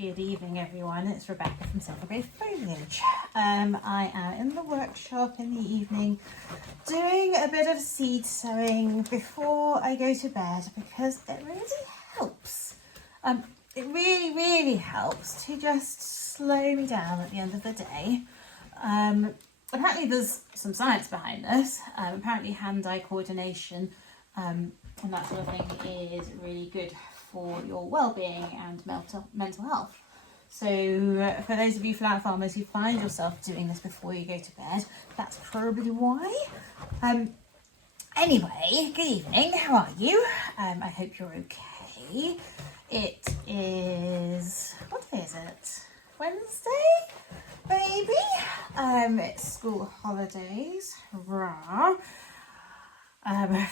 Good evening everyone, it's Rebecca from Silvergrave Foliage. I am in the workshop in the evening doing a bit of seed sowing before I go to bed because it really helps. It really helps to just slow me down at the end of the day. Apparently there's some science behind this. Apparently hand-eye coordination and that sort of thing is really good for your well-being and mental health. So for those of you flower farmers who find yourself doing this before you go to bed, that's probably why. Anyway, good evening, how are you? I hope you're okay. It is, what day is it? Wednesday, maybe? It's school holidays, hurrah.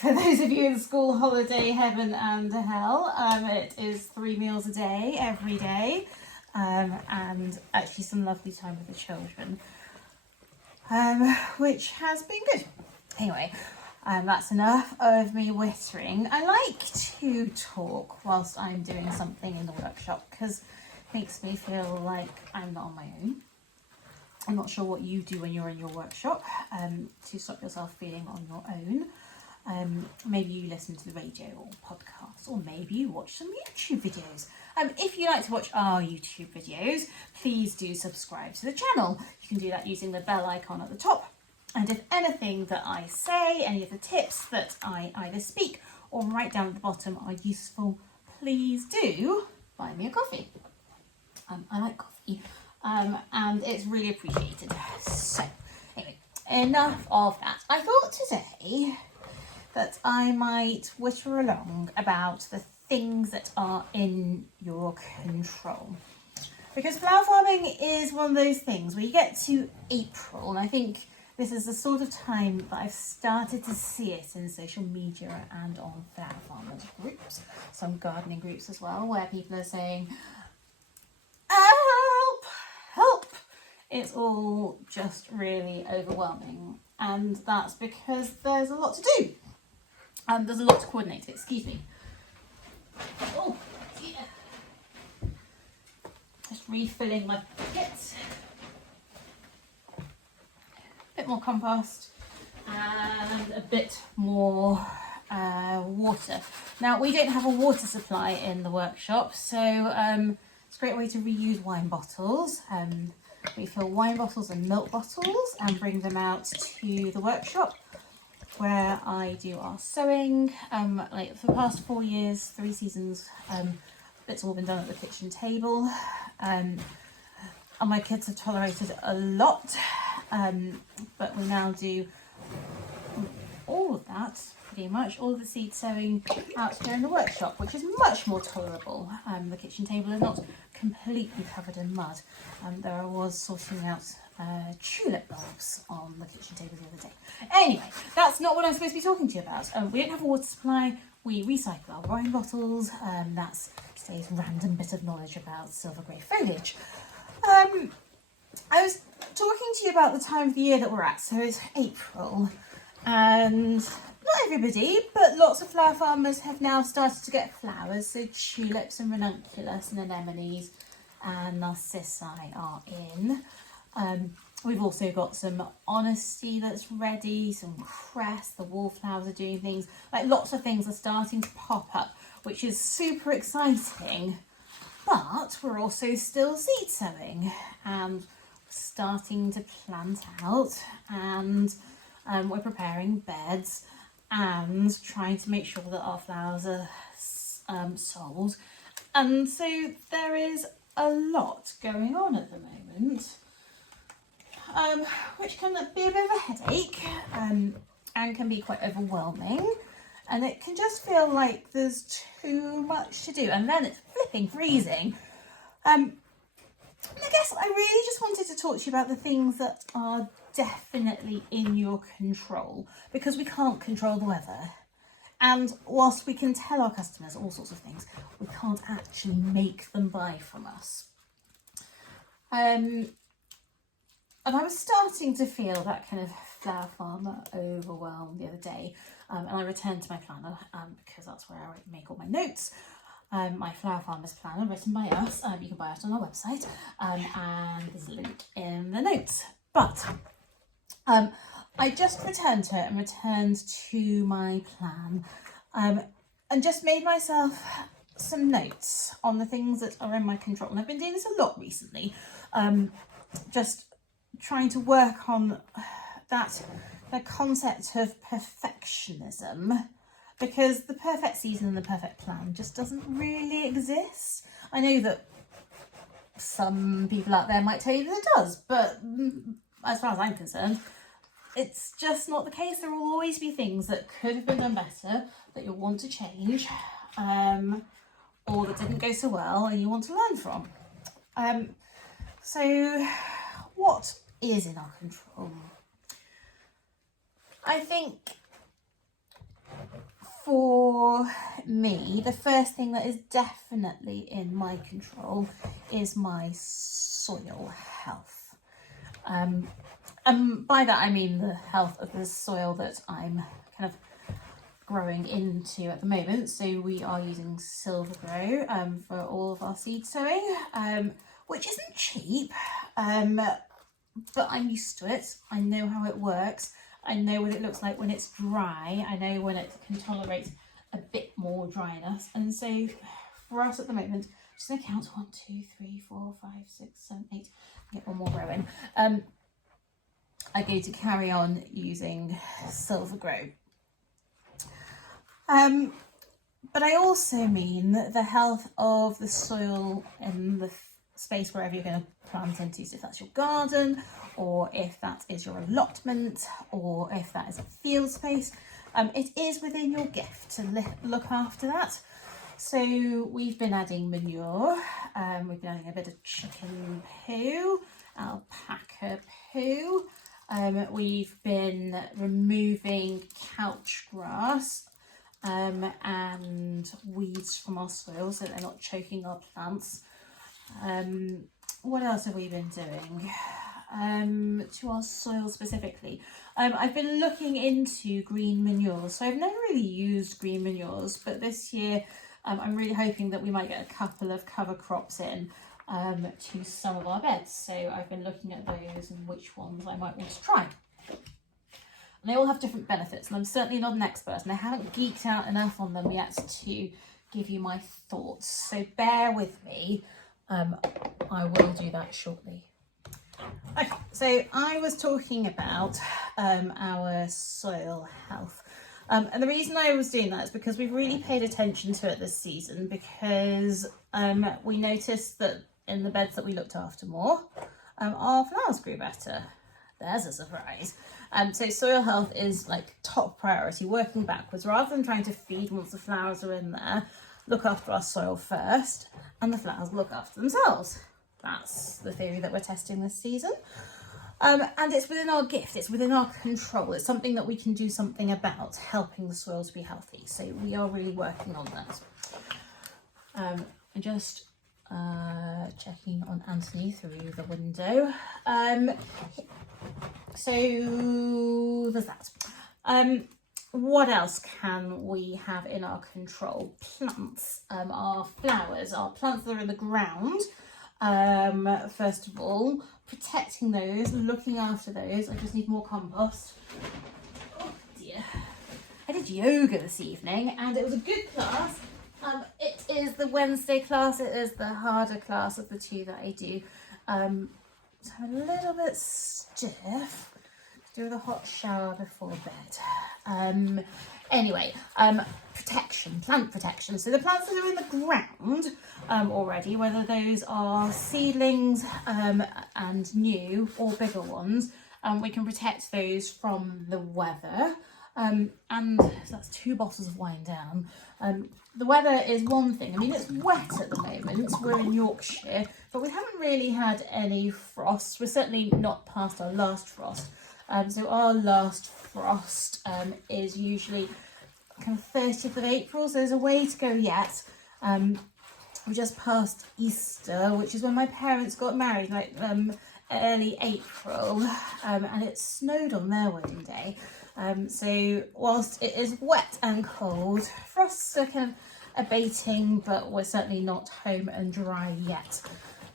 For those of you in school holiday heaven and hell, it is 3 meals a day, every day, and actually some lovely time with the children, which has been good. Anyway, that's enough of me whittering. I like to talk whilst I'm doing something in the workshop because it makes me feel like I'm not on my own. I'm not sure what you do when you're in your workshop to stop yourself feeling on your own. Maybe you listen to the radio or podcast, or maybe you watch some YouTube videos. If you like to watch our YouTube videos, please do subscribe to the channel. You can do that using the bell icon at the top. And if anything that I say, any of the tips that I either speak or write down at the bottom are useful, please do buy me a coffee. I like coffee, and it's really appreciated. So, anyway, enough of that. I thought today that I might witter along about the things that are in your control. Because flower farming is one of those things where you get to April, and I think this is the sort of time that I've started to see it in social media and on flower farmers groups, some gardening groups as well, where people are saying, help! It's all just really overwhelming, and that's because there's a lot to do. There's a lot to coordinate, excuse me. Oh, dear. Just refilling my bucket. A bit more compost and a bit more water. Now, we don't have a water supply in the workshop, so it's a great way to reuse wine bottles. We fill wine bottles and milk bottles and bring them out to the workshop, where I do our sewing. Like for the past 4 years, 3 seasons, it's all been done at the kitchen table. And my kids have tolerated a lot, but we now do all of that, pretty much, all of the seed sowing out here in the workshop, which is much more tolerable. The kitchen table is not completely covered in mud. There I was sorting out tulip bulbs on the kitchen table the other day. Anyway, that's not what I'm supposed to be talking to you about. We don't have a water supply. We recycle our wine bottles. That's today's random bit of knowledge about Silvergrave Foliage. I was talking to you about the time of the year that we're at, so it's April, and not everybody, but lots of flower farmers have now started to get flowers, so tulips and ranunculus and anemones and narcissi are in. We've also got some honesty that's ready, some cress, the wallflowers are doing things, like lots of things are starting to pop up, which is super exciting. But we're also still seed sowing and starting to plant out, and we're preparing beds and trying to make sure that our flowers are sold. And so there is a lot going on at the moment. Which can be a bit of a headache and can be quite overwhelming, and it can just feel like there's too much to do, and then it's flipping freezing. I guess I really just wanted to talk to you about the things that are definitely in your control, because we can't control the weather, and whilst we can tell our customers all sorts of things, we can't actually make them buy from us. And I was starting to feel that kind of flower farmer overwhelm the other day, and I returned to my planner because that's where I make all my notes. my Flower Farmers Planner written by us. You can buy it on our website, and there's a link in the notes. But I just returned to it and returned to my plan, and just made myself some notes on the things that are in my control. And I've been doing this a lot recently, just trying to work on the concept of perfectionism, because the perfect season and the perfect plan just doesn't really exist. I know that some people out there might tell you that it does, but as far as I'm concerned, it's just not the case. There will always be things that could have been done better that you'll want to change, or that didn't go so well and you want to learn from. So what is in our control? I think for me, the first thing that is definitely in my control is my soil health. And by that I mean the health of the soil that I'm kind of growing into at the moment. So we are using Silver Grow for all of our seed sowing, which isn't cheap, but I'm used to it. I know how it works. I know what it looks like when it's dry. I know when it can tolerate a bit more dryness. And so for us at the moment, just going to count 1, 2, 3, 4, 5, 6, 7, 8. Get one more row in. I'm going to carry on using Silver Grow. But I also mean the health of the soil in the space wherever you're going to plant into. So if that's your garden, or if that is your allotment, or if that is a field space, it is within your gift to look after that. So we've been adding manure, we've been adding a bit of chicken poo, alpaca poo, we've been removing couch grass and weeds from our soil so they're not choking our plants. What else have we been doing to our soil specifically? I've been looking into green manures. So I've never really used green manures, but this year I'm really hoping that we might get a couple of cover crops in to some of our beds. So I've been looking at those and which ones I might want to try. And they all have different benefits, and I'm certainly not an expert, and I haven't geeked out enough on them yet to give you my thoughts. So bear with me. I will do that shortly. Okay, so I was talking about our soil health. And the reason I was doing that is because we've really paid attention to it this season, because we noticed that in the beds that we looked after more, our flowers grew better. There's a surprise. So soil health is like top priority, working backwards. Rather than trying to feed once the flowers are in there, look after our soil first, and the flowers look after themselves. That's the theory that we're testing this season. And it's within our gift, it's within our control. It's something that we can do something about, helping the soil to be healthy. So we are really working on that. I'm just checking on Anthony through the window. So there's that. What else can we have in our control? Plants, our flowers, our plants that are in the ground. First of all, protecting those, looking after those. I just need more compost. Oh dear. I did yoga this evening and it was a good class. It is the Wednesday class. It is the harder class of the two that I do. So I'm a little bit stiff. Do the hot shower before bed. Anyway, protection, plant protection. So the plants that are in the ground already, whether those are seedlings and new or bigger ones, we can protect those from the weather. And so that's 2 bottles of wine down. The weather is one thing. I mean, it's wet at the moment. We're in Yorkshire, but we haven't really had any frost. We're certainly not past our last frost. So our last frost is usually kind of 30th of April, so there's a way to go yet. We just passed Easter, which is when my parents got married, like early April, and it snowed on their wedding day. So whilst it is wet and cold, frosts are kind of abating, but we're certainly not home and dry yet.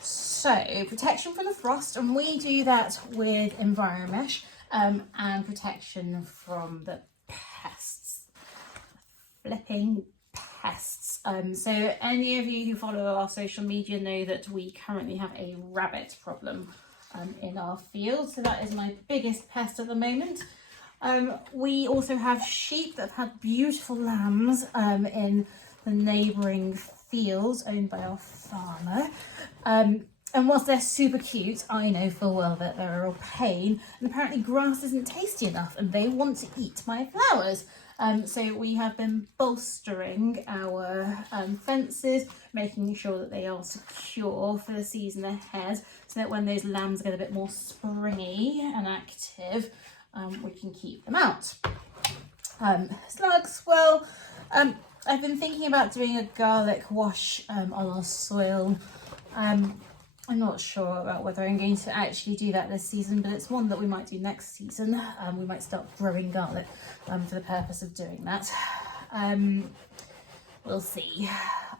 So protection from the frost, and we do that with EnviroMesh, and protection from the pests, flipping pests. So any of you who follow our social media know that we currently have a rabbit problem in our field, so that is my biggest pest at the moment. We also have sheep that have had beautiful lambs in the neighbouring fields owned by our farmer. And whilst they're super cute, I know full well that they're a real pain, and apparently grass isn't tasty enough and they want to eat my flowers. So we have been bolstering our fences, making sure that they are secure for the season ahead, so that when those lambs get a bit more springy and active, we can keep them out. Slugs, well, I've been thinking about doing a garlic wash on our soil. I'm not sure about whether I'm going to actually do that this season, but it's one that we might do next season. We might start growing garlic for the purpose of doing that. We'll see.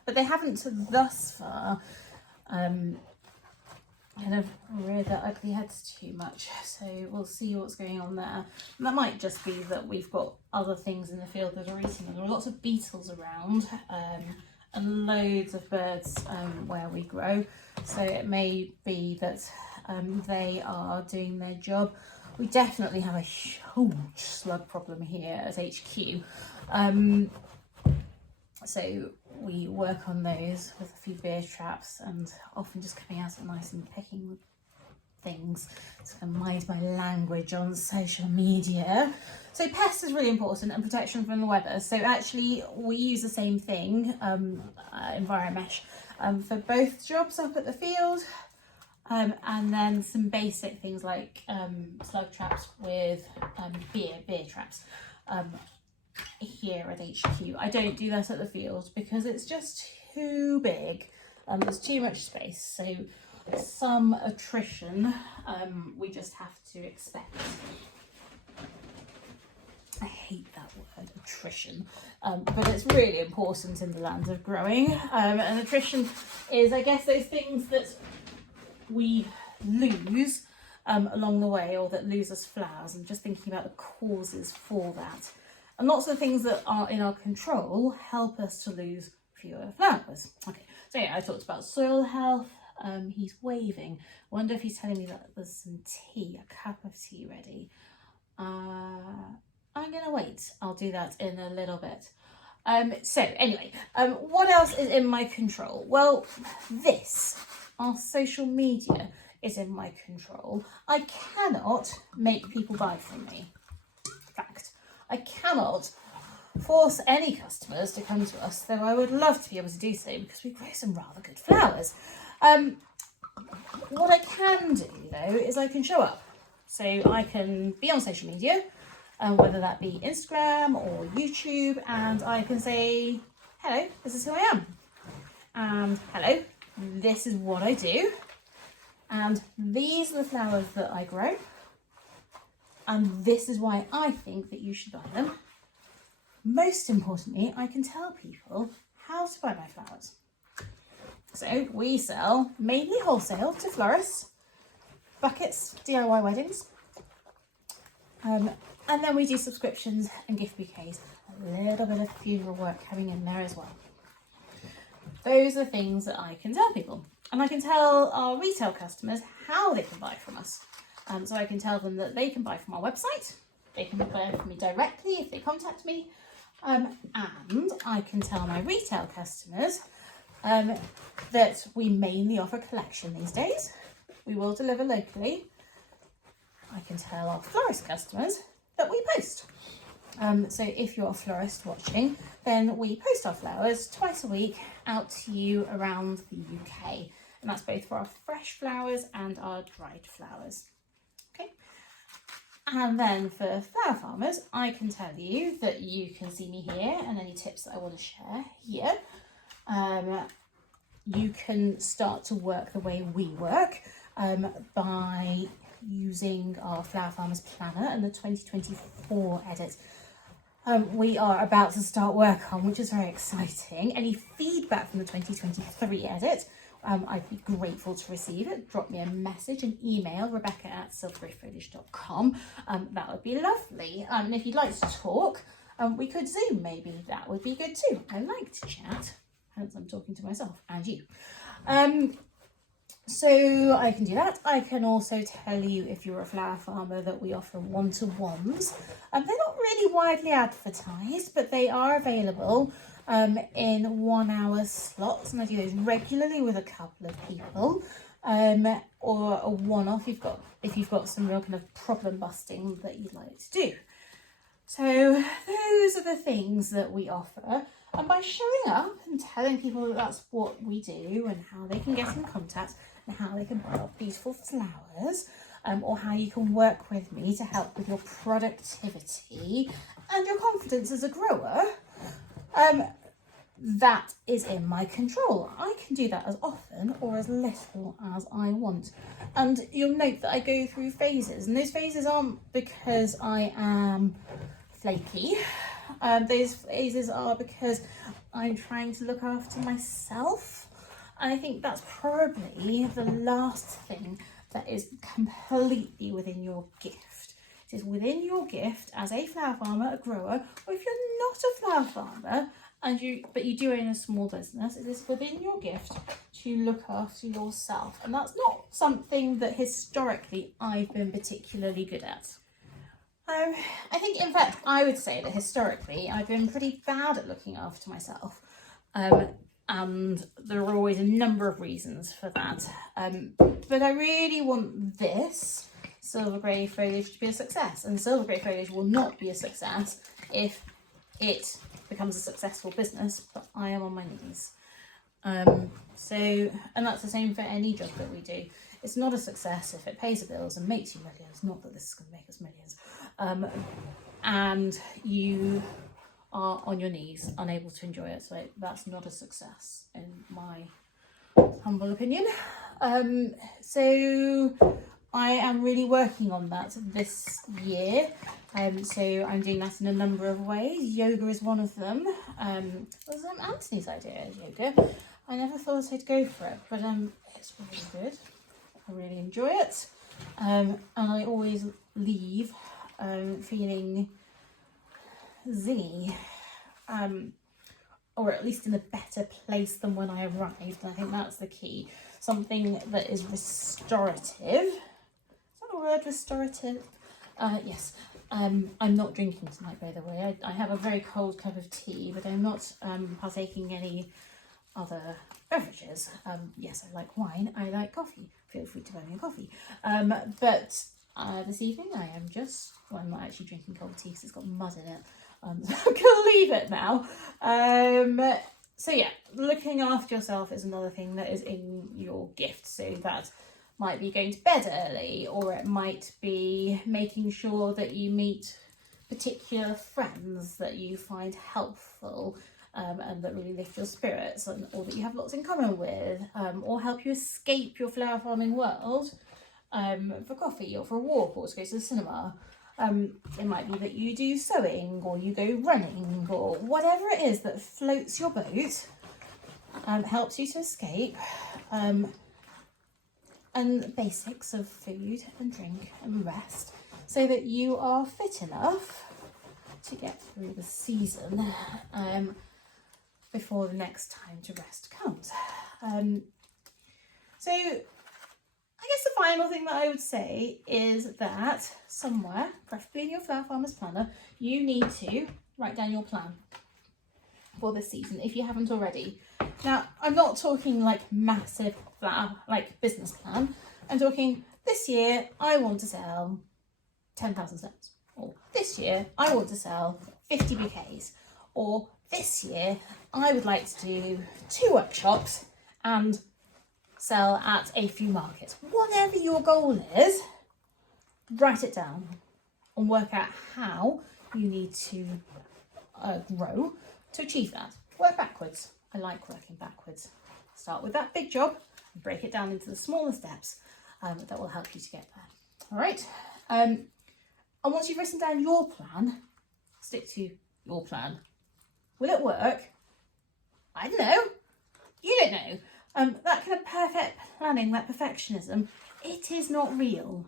But they haven't thus far kind of reared their ugly heads too much, so we'll see what's going on there. And that might just be that we've got other things in the field that are eating them. There are lots of beetles around, and loads of birds where we grow, so it may be that they are doing their job. We definitely have a huge slug problem here at HQ, so we work on those with a few beer traps, and often just coming out at night and picking things to mind my language on social media. So pests is really important, and protection from the weather. So actually we use the same thing, EnviroMesh, for both jobs up at the field, and then some basic things like slug traps with beer traps here at HQ. I don't do that at the field because it's just too big. There's too much space, so some attrition we just have to expect. I hate that word, attrition, but it's really important in the land of growing. And attrition is, I guess, those things that we lose along the way, or that lose us flowers, and just thinking about the causes for that. And lots of things that are in our control help us to lose fewer flowers. Okay, so yeah, I talked about soil health. He's waving. I wonder if he's telling me that there's some tea, a cup of tea ready. I'm gonna wait. I'll do that in a little bit. So anyway, what else is in my control? Well, our social media is in my control. I cannot make people buy from me. Fact. I cannot force any customers to come to us, though I would love to be able to do so because we grow some rather good flowers. What I can do, though, is I can show up. So I can be on social media, whether that be Instagram or YouTube, and I can say, hello, this is who I am. And hello, this is what I do. And these are the flowers that I grow. And this is why I think that you should buy them. Most importantly, I can tell people how to buy my flowers. So we sell mainly wholesale to florists, buckets, DIY weddings, and then we do subscriptions and gift bouquets. A little bit of funeral work coming in there as well. Those are things that I can tell people. And I can tell our retail customers how they can buy from us. So I can tell them that they can buy from our website, they can buy from me directly if they contact me, and I can tell my retail customers that we mainly offer collection these days. We will deliver locally. I can tell our florist customers that we post. So if you're a florist watching, then we post our flowers twice a week out to you around the UK. And that's both for our fresh flowers and our dried flowers. Okay. And then for flower farmers, I can tell you that you can see me here, and any tips that I want to share here. You can start to work the way we work by using our Flower Farmers Planner and the 2024 edit. we are about to start work on, which is very exciting. Any feedback from the 2023 edit, I'd be grateful to receive it. Drop me a message, an email, rebecca@silvergreyfoliage.com. That would be lovely. And if you'd like to talk, we could Zoom maybe. That would be good too. I like to chat, hence I'm talking to myself and you. So I can do that. I can also tell you, if you're a flower farmer, that we offer one-to-ones. They're not really widely advertised, but they are available in 1 hour slots, and I do those regularly with a couple of people, or a one-off if you've got some real kind of problem busting that you'd like to do. So those are the things that we offer. And by showing up and telling people that that's what we do and how they can get in contact and how they can buy our beautiful flowers, or how you can work with me to help with your productivity and your confidence as a grower, that is in my control. I can do that as often or as little as I want. And you'll note that I go through phases, and those phases aren't because I am flaky. Those phases are because I'm trying to look after myself. And I think that's probably the last thing that is completely within your gift. It is within your gift as a flower farmer, a grower, or if you're not a flower farmer, but you do own a small business, it is within your gift to look after yourself. And that's not something that historically I've been particularly good at. I think, in fact, I would say that historically I've been pretty bad at looking after myself. And there are always a number of reasons for that. But I really want this silver grey foliage to be a success. And silver grey foliage will not be a success if it becomes a successful business, but I am on my knees. And that's the same for any job that we do. It's not a success if it pays the bills and makes you millions. Not that this is going to make us millions. And you are on your knees, unable to enjoy it. So that's not a success in my humble opinion. So I am really working on that this year. So I'm doing that in a number of ways. Yoga is one of them. It was Anthony's idea, yoga. I never thought I'd go for it, but it's really good. I really enjoy it. And I always leave feeling zingy, or at least in a better place than when I arrived. And I think that's the key. Something that is restorative. Is that a word, restorative? Yes. I'm not drinking tonight, by the way. I have a very cold cup of tea, but I'm not partaking any other beverages. Yes, I like wine. I like coffee. Feel free to buy me a coffee. But this evening I am I'm not actually drinking cold tea because it's got mud in it. So I'm gonna leave it now. So yeah, looking after yourself is another thing that is in your gift. So that might be going to bed early, or it might be making sure that you meet particular friends that you find helpful, and that really lift your spirits, or that you have lots in common with, or help you escape your flower farming world, for coffee or for a walk, or to go to the cinema. It might be that you do sewing, or you go running, or whatever it is that floats your boat, helps you to escape, and basics of food and drink and rest, so that you are fit enough to get through the season before the next time to rest comes. So I guess the final thing that I would say is that somewhere, preferably in your Flower Farmer's Planner, you need to write down your plan for this season if you haven't already. Now, I'm not talking like massive like business plan. I'm talking, this year I want to sell 10,000 stems, or this year I want to sell 50 bouquets, or this year I would like to do 2 workshops and sell at a few markets. Whatever your goal is, write it down and work out how you need to grow to achieve that. Work backwards. I like working backwards. Start with that big job and break it down into the smaller steps that will help you to get there. All right. And once you've written down your plan, stick to your plan. Will it work? I don't know. You don't know. That kind of perfect planning, that perfectionism, it is not real.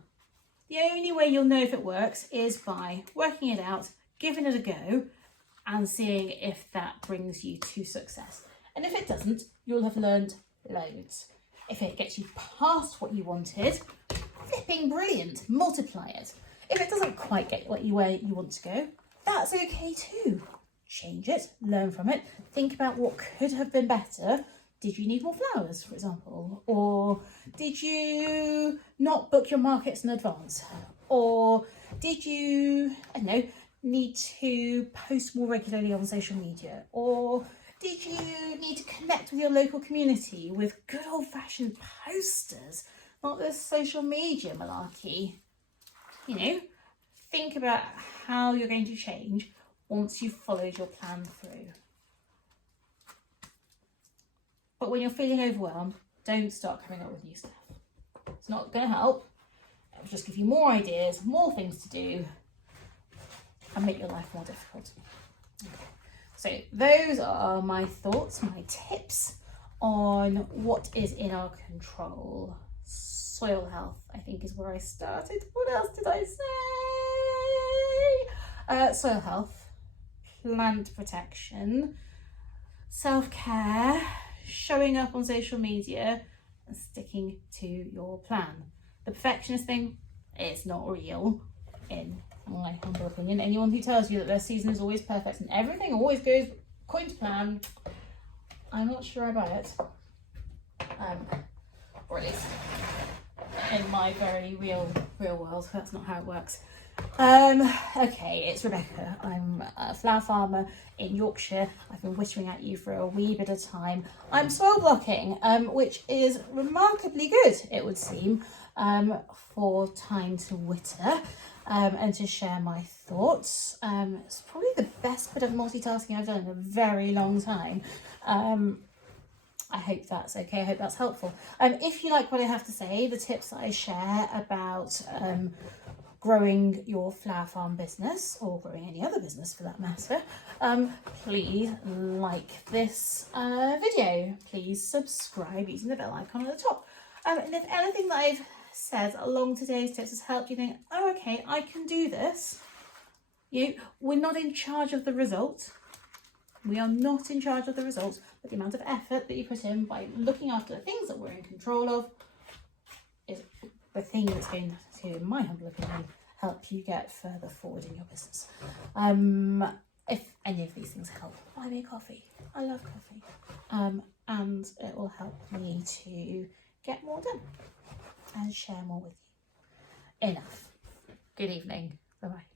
The only way you'll know if it works is by working it out, giving it a go, and seeing if that brings you to success. And if it doesn't, you'll have learned loads. If it gets you past what you wanted, flipping brilliant, multiply it. If it doesn't quite get where you want to go, that's okay too. Change it, learn from it, think about what could have been better. Did you need more flowers, for example? Or did you not book your markets in advance? Or did you, I don't know, need to post more regularly on social media? Or did you need to connect with your local community with good old-fashioned posters, not this social media malarkey? You know, think about how you're going to change once you've followed your plan through. But when you're feeling overwhelmed, don't start coming up with new stuff. It's not going to help. It will just give you more ideas, more things to do, and make your life more difficult. Okay. So those are my thoughts, my tips on what is in our control. Soil health, I think, is where I started. What else did I say? Soil health, plant protection, self-care, showing up on social media, and sticking to your plan. The perfectionist thing, it's not real, in my humble opinion. Anyone who tells you that their season is always perfect and everything always goes according to plan, I'm not sure I buy it. Or at least in my very real world, that's not how it works. Okay, it's Rebecca. I'm a flower farmer in Yorkshire. I've been wittering at you for a wee bit of time. I'm soil blocking, which is remarkably good, it would seem, for time to witter and to share my thoughts. It's probably the best bit of multitasking I've done in a very long time. I hope that's okay. I hope that's helpful. If you like what I have to say, the tips that I share about growing your flower farm business, or growing any other business for that matter, please like this video. Please subscribe using the bell icon at the top. And if anything that I've said along today's tips has helped you think, oh, okay, I can do this. We're not in charge of the result. We are not in charge of the results, but the amount of effort that you put in by looking after the things that we're in control of is the thing that's going to, in my humble opinion, help you get further forward in your business. If any of these things help, buy me a coffee. I love coffee. And it will help me to get more done and share more with you. Enough. Good evening. Bye-bye.